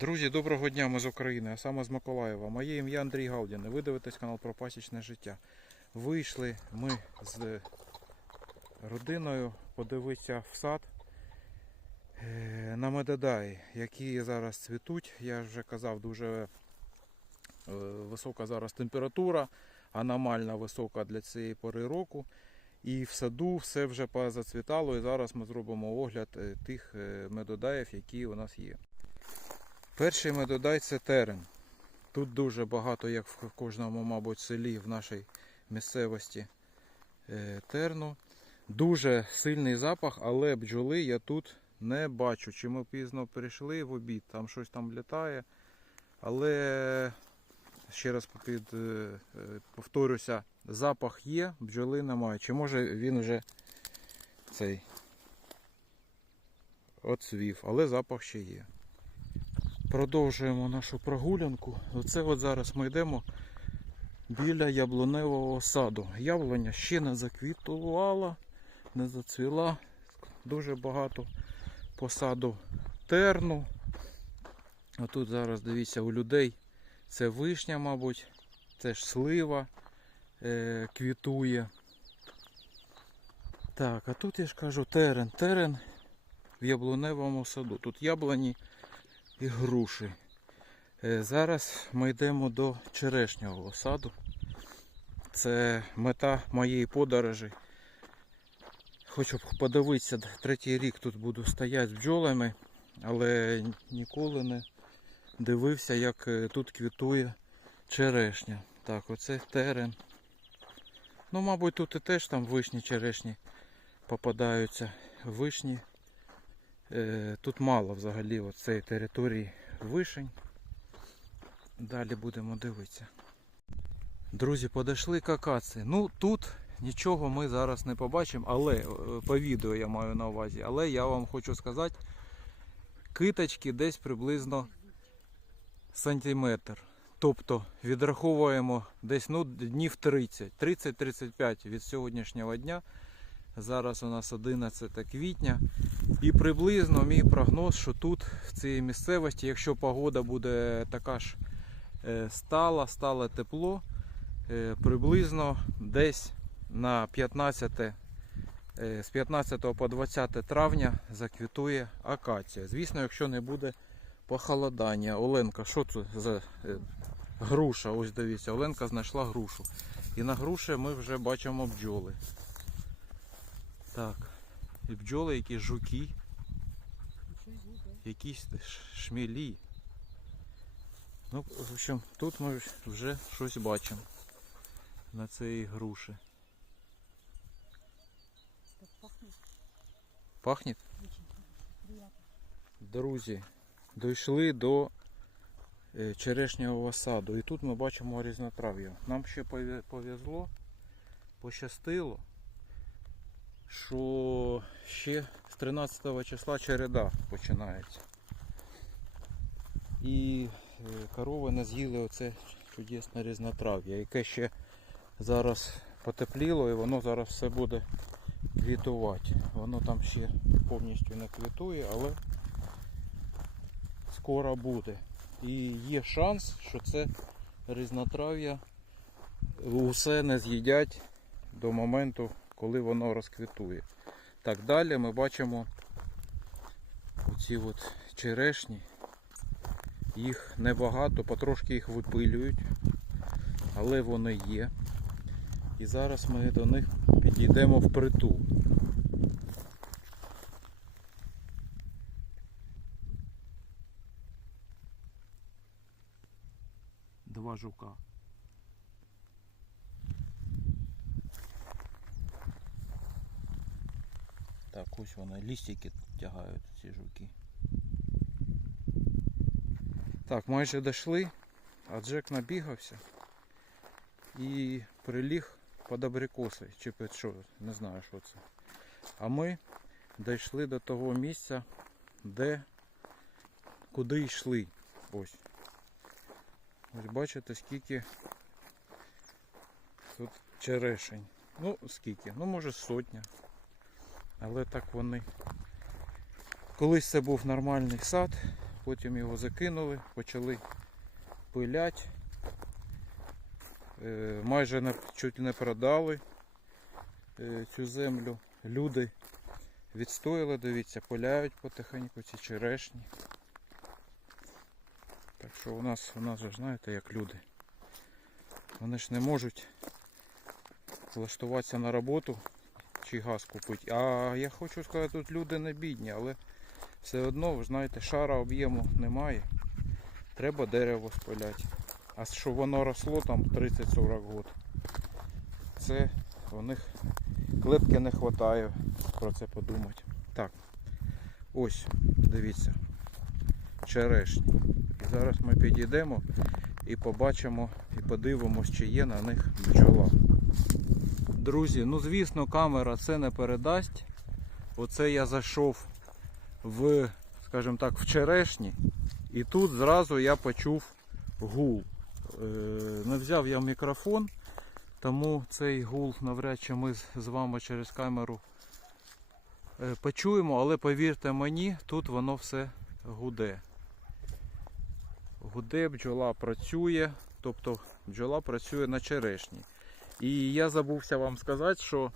Друзі, доброго дня, ми з України, а саме з Миколаєва. Моє ім'я Андрій Галдін. Ви дивитесь канал про пасічне життя. Вийшли ми з родиною подивитися в сад е, на медодаї, які зараз цвітуть. Я вже казав, дуже е, висока зараз температура, аномально висока для цієї пори року. І в саду все вже позацвітало, і зараз ми зробимо огляд е, тих медодаїв, які у нас є. Перший медодай це терен. Тут дуже багато, як в кожному, мабуть, селі в нашій місцевості е, терну. Дуже сильний запах, але бджоли я тут не бачу. Чи ми пізно прийшли в обід, там щось там літає. Але ще раз під, е, е, повторюся, запах є, бджоли немає. Чи може він вже цей оцвів, але запах ще є. Продовжуємо нашу прогулянку. Оце от зараз ми йдемо біля яблуневого саду. Яблуня ще не заквітувала, не зацвіла. Дуже багато посаду терну. А тут зараз дивіться у людей це вишня, мабуть, це ж слива е, квітує. Так, а тут я ж кажу терен. Терен в яблуневому саду. Тут яблуні і груші. Е, Зараз ми йдемо до черешнього саду. Це мета моєї подорожі. Хочу подивитися, третій рік тут буду стояти з бджолами, але ніколи не дивився, як е, тут квітує черешня. Так, оце терен. Ну, мабуть, тут і теж там вишні черешні попадаються. Вишні Тут мало взагалі цієї території вишень. Далі будемо дивитися. Друзі, подійшли какаці. Ну тут нічого ми зараз не побачимо, але е, по відео я маю на увазі. Але я вам хочу сказати, киточки десь приблизно сантиметр. Тобто відраховуємо десь ну, днів 30, 30-35 від сьогоднішнього дня. Зараз у нас 11 квітня. І приблизно мій прогноз, що тут, в цій місцевості, якщо погода буде така ж е, стала, стале тепло, е, приблизно десь на 15, е, з 15 по 20 травня заквітує акація. Звісно, якщо не буде похолодання. Оленка, що це за груша? Ось дивіться, Оленка знайшла грушу. І на груші ми вже бачимо бджоли. Так. І бджоли, які жуки, якісь шмілі. Ну, в общем, тут ми вже щось бачимо на цій груші. Пахне? Друзі, дійшли до е, черешнього саду. І тут ми бачимо різнотрав'я. Нам ще пове- повезло, пощастило, що ще з 13 числа череда починається. І е, корови не з'їли оце чудесне різнотрав'я, яке ще зараз потепліло і воно зараз все буде квітувати. Воно там ще повністю не квітує, але скоро буде. І є шанс, що це різнотрав'я усе не з'їдять до моменту, коли воно розквітує. Так далі ми бачимо оці от черешні. Їх небагато, потрошки їх випилюють, але вони є. І зараз ми до них підійдемо впритул. Два жука. Так, ось вони лістики тягають ці жуки. Так, майже дійшли, а Джек набігався і приліг під абрикоси, чи під що, не знаю що це. А ми дійшли до того місця, де куди йшли. Ось. Ось бачите, скільки тут черешень. Ну, скільки? Ну, може сотня. Але так вони. Колись це був нормальний сад, потім його закинули, почали пилять. Е, майже не, чуть не продали е, цю землю. Люди відстояли, дивіться, пиляють потихеньку ці черешні. Так що у нас, у нас же, знаєте, як люди. Вони ж не можуть влаштуватися на роботу чи газ купити. А я хочу сказати, тут люди не бідні, але все одно, ви знаєте, шара об'єму немає. Треба дерево спиляти. А щоб воно росло там 30-40 років, це у них клепки не вистачає про це подумати. Так, ось, дивіться, черешні. І зараз ми підійдемо і побачимо і подивимось, чи є на них бджола. Друзі, ну звісно, камера це не передасть. Оце я зайшов в, скажімо так, в черешні, і тут зразу я почув гул. Е, Не взяв я мікрофон, тому цей гул навряд чи ми з- вами через камеру е, почуємо, але повірте мені, тут воно все гуде. Гуде, бджола працює, тобто бджола працює на черешні. І я забувся вам сказати, що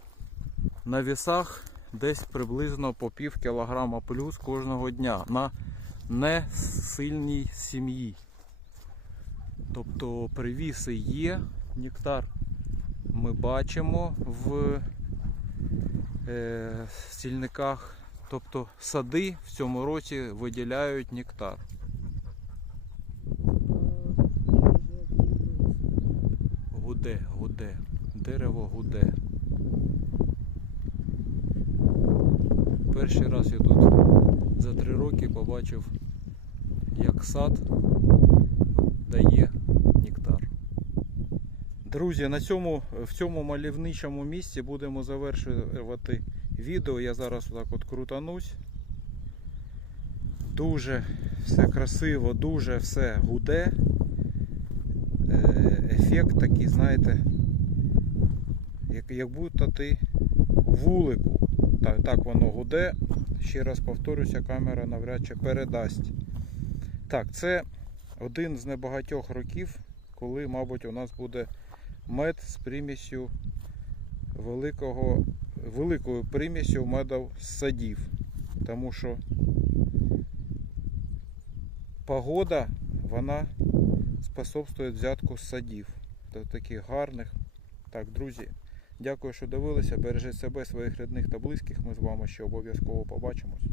на вісах десь приблизно по пів кілограма плюс кожного дня на несильній сім'ї. Тобто привіси є, нектар ми бачимо в е, стільниках. Тобто сади в цьому році виділяють нектар. Гуде, гуде, дерево гуде. Перший раз я тут за три роки побачив, як сад дає нектар. Друзі, на цьому, в цьому мальовничому місці будемо завершувати відео. Я зараз отак от крутанусь. Дуже все красиво, дуже все гуде. Е, Ефект такий, знаєте, як, як будто ти вулику. Так, так воно гуде. Ще раз повторюся, камера навряд чи передасть. Так, це один з небагатьох років, коли, мабуть, у нас буде мед з примісю великого, великою примісю меду з садів. Тому що погода, вона способствує взятку садів. Таких гарних. Так, друзі, дякую, що дивилися. Бережіть себе, своїх рідних та близьких. Ми з вами ще обов'язково побачимось.